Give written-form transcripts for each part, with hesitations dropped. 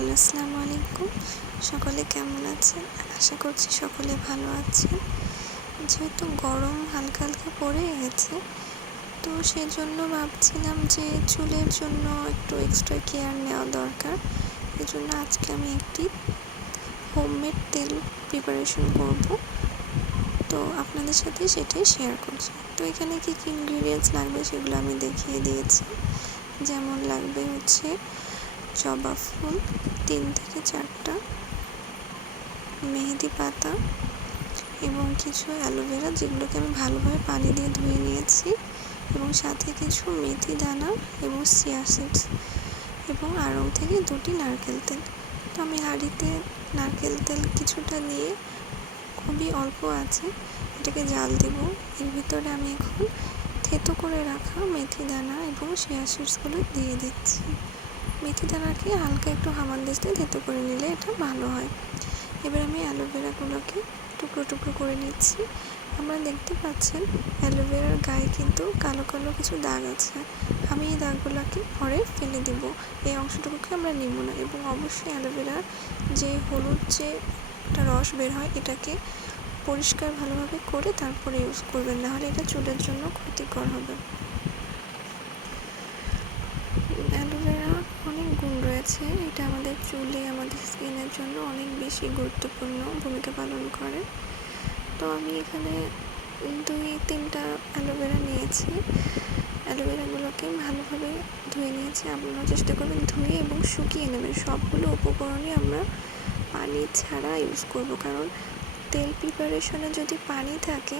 Hello, আসসালামু আলাইকুম। সকলে কেমন আছেন? আশা করছি সকলে ভালো আছেন। যেহেতু গরম হালকা হালকা পড়ে গেছে, তো সেজন্য ভাবছিলাম যে চুলের জন্য একটু এক্সট্রা কেয়ার নেওয়া দরকার। এজন্য আজকে আমি একটি হোমমেড তেল প্রিপারেশন করব, তো আপনাদের সাথে সেটাই শেয়ার করছি। তো এখানে কী কী ইনগ্রিডিয়েন্টস লাগবে সেগুলো আমি দেখিয়ে দিয়েছি। যেমন লাগবে জবা ফুল 3 থেকে 4টা, মেহেদি পাতা এবং কিছু অ্যালোভেরা, যেগুলোকে আমি ভালোভাবে পানি দিয়ে ধুয়ে নিয়েছি, এবং সাথে কিছু মেথি দানা এবং চিয়া সিডস, এবং আড়ং থেকে 2টি নারকেল তেল। তো আমি হাঁড়িতে নারকেল তেল কিছুটা দিয়ে, খুবই অল্প আছে, এটাকে জাল দেব। এর ভিতরে আমি এখন থেতো করে রাখা মেথি দানা এবং চিয়া সিডসগুলো দিয়ে দিচ্ছি। মেথি দানাকে হালকা একটু হামানদিস্তে থেতো করে নিলে এটা ভালো হয়। এবার আমি অ্যালোভেরাগুলোকে টুকরো টুকরো করে নিচ্ছি। আপনারা দেখতে পাচ্ছেন অ্যালোভেরার গায়ে কিন্তু কালো কালো কিছু দাগ আছে। আমি এই দাগগুলোকে পরে ফেলে দেব, এই অংশটুকুকে আমরা নেব না। এবং অবশ্যই অ্যালোভেরার যে হলুদ যে একটা রস বের হয়, এটাকে পরিষ্কার ভালোভাবে করে তারপরে ইউজ করবেন, নাহলে এটা চুলের জন্য ক্ষতিকর হবে। অ্যালোভেরা অনেক গুণ রয়েছে, এটা আমাদের চুলে, আমাদের স্কিনের জন্য অনেক বেশি গুরুত্বপূর্ণ ভূমিকা পালন করে। তো আমি এখানে 2-3টা অ্যালোভেরা নিয়েছি। অ্যালোভেরাগুলোকে ভালোভাবে ধুয়ে নিয়েছি। আপনারা চেষ্টা করবেন ধুয়ে এবং শুকিয়ে নেবেন। সবগুলো উপকরণই আমরা পানি ছাড়া ইউজ করব, কারণ তেল প্রিপারেশনে যদি পানি থাকে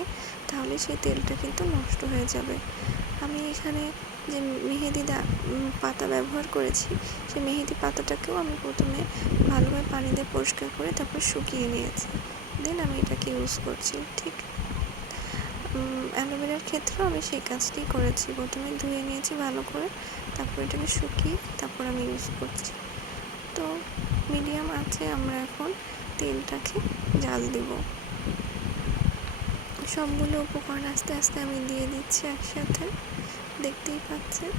তাহলে সেই তেলটা কিন্তু নষ্ট হয়ে যাবে। আমি এখানে যে মেহেদি পাতা ব্যবহার করেছি, সেই মেহেদি পাতাটাকেও আমি প্রথমে ভালোভাবে পানি দিয়ে পরিষ্কার করে তারপর শুকিয়ে নিয়েছি, দেন আমি এটাকে ইউজ করছি। ঠিক অ্যালোভেরার ক্ষেত্রেও আমি সেই কাজটি করেছি, প্রথমে ধুয়ে নিয়েছি ভালো করে, তারপর এটাকে শুকিয়ে তারপর আমি ইউজ করছি। তো মিডিয়াম আছে আমরা এখন তেলটাকে জাল দেব। সবগুলো উপকরণ আস্তে আস্তে আমি দিয়ে দিচ্ছি একসাথে। দেখতেই পাচ্ছেন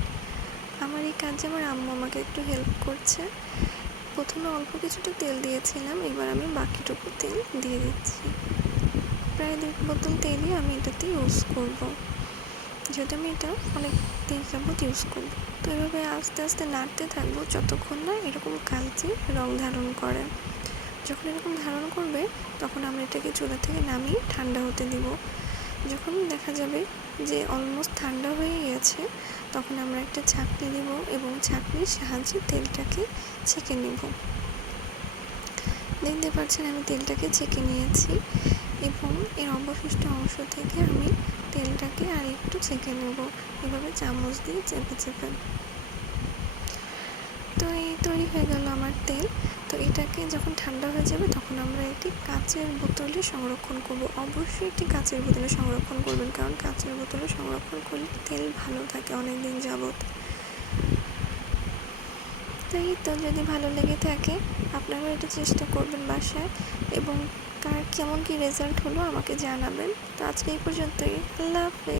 আমার এই কাজে আমার আম্মু আমাকে একটু হেল্প করছে। প্রথমে অল্প কিছুটা তেল দিয়েছিলাম, এবার আমি বাকিটুকু তেল দিয়ে দিচ্ছি। প্রায় 2 বোতল তেলই আমি এটাতে ইউজ করব, যেহেতু আমি এটা অনেক দিন যাবত ইউজ করব। তো এভাবে আস্তে আস্তে নাড়তে থাকবো যতক্ষণ না এরকম কালচে রং ধারণ করে। যখন এরকম ধারণ করবে তখন আমরা এটাকে চুলা থেকে নামিয়ে ঠান্ডা হতে দিব। যখন দেখা যাবে যে অলমোস্ট ঠান্ডা হয়ে গেছে, তখন আমরা একটা ছাঁকনি দেব এবং ছাঁকনির সাহায্যে তেলটাকে ছেঁকে নেব। দেখতে পাচ্ছেন আমি তেলটাকে ছেঁকে নিয়েছি, এবং এর অবশিষ্ট অংশ থেকে আমি তেলটাকে আর একটু ছেঁকে নেব, এভাবে চামচ দিয়ে চেপে চেপে। তো এই তৈরি হয়ে গেল আমার তেল। তো এটাকে যখন ঠান্ডা হয়ে যাবে তখন আমরা একটি কাচের বোতলে সংরক্ষণ করব। অবশ্যই একটি কাচের বোতলে সংরক্ষণ করবেন, কারণ কাচের বোতলে সংরক্ষণ করলে তেল ভালো থাকে অনেক দিন যাবত। তাই তো যদি ভালো লেগে থাকে আপনারাও এটা চেষ্টা করবেন বাসায়, এবং কার কেমন কী রেজাল্ট হলো আমাকে জানাবেন। তো আজকে এই পর্যন্তই। আল্লাহ হাফেজ।